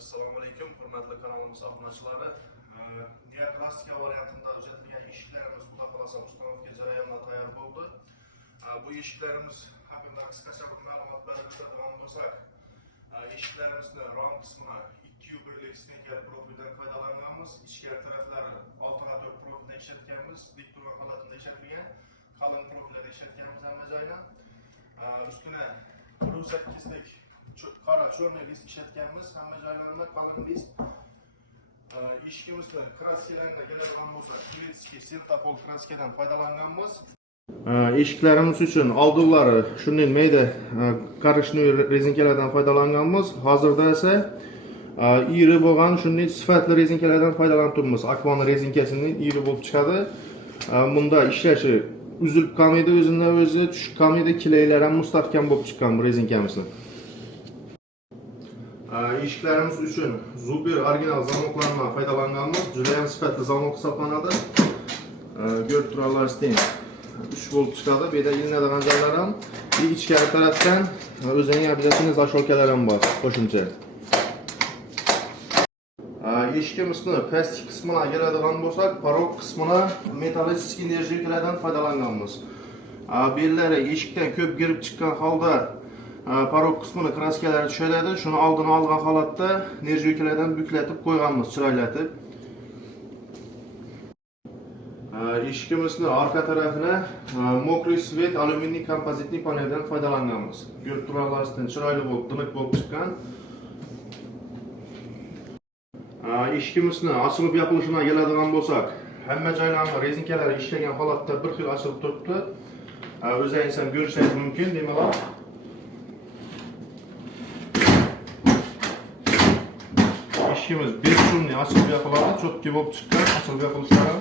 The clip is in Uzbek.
Assalomu alaykum, hurmatli kanalimiz obunachilari. Diagnostika variantida uzatilgan eshiklarimiz xudo xolasa ustanovka jarayonida tayyor bo'ldi. Bu eshiklarimiz haqida qisqacha bir ma'lumot berib o'tadigan bo'lsak, eshiklarimizni rom qismini 2 stinker profildan foydalanganmiz. Ichkari taraflari 6x4 profilda ishlatganmiz, dik turgan holatida ishlatilgan, qalin profilda ishlatganmiz hamma joyda. Ustuna 1.8 lik qora cho'rni list ishlatganmiz, hamma joylarida qalin list. Eshigimizni kraskalarga keladigan bo'lsak, Turetskiy Sentapol kraskadan foydalanganmiz. Eshiklarimiz uchun oldinlari shunday mayda korishnoy rezinkalardan foydalanganmiz. Hozirda esa iri bo'lgan shunday sifatli rezinkalardan foydalanib turibmiz. Akvon rezinkasining iri bo'lib chiqadi. Bunda ishlashi uzilib qolmaydi, o'zidan o'zi tushib qolmaydi, kilaylar ham mustahkam bo'lib chiqqan bu rezinkamizning. Eshiklarimiz uchun Zuber original zamoklardan foydalanganmiz. Juda ham sifatli zamok hisoblanadi. Ko'rib turarlarsizlar, 3 bo'lib chiqadi. Bu yerda ilinadigan joylar ham, ichkari tarafdan o'zining обязательный zasholkalar ham bor qo'shimcha. Eshigimizning plastik qismini keladigan bo'lsak, parok qismini metallический nержавейкаlardan foydalanganmiz. Bellari eshikdan ko'p girib chiqqan holda parok qismini kraskalari tushadi. Shuni oldini olgan holatda nержавейкаlardan buklatib qo'yganmiz, chiroylatib. Eshigimizning orqa tarafini mokriy svet alyuminiy kompozitli paneldan foydalanganmiz. Ko'rib turarlarsizlar, chiroyli bo'lib, tiniq bo'lib chiqqan. Eshigimizning ochilib yopilishiga keladigan bo'lsak, hamma joylarni rezinkalari ishlagan holatda bir xil ochilib turibdi. O'zingiz ham ko'rishingiz mumkin, demak. Eshigimiz 5 chumli ochilib yopiladi, cho'tki bo'lib chiqqan ochilib yopilishlari.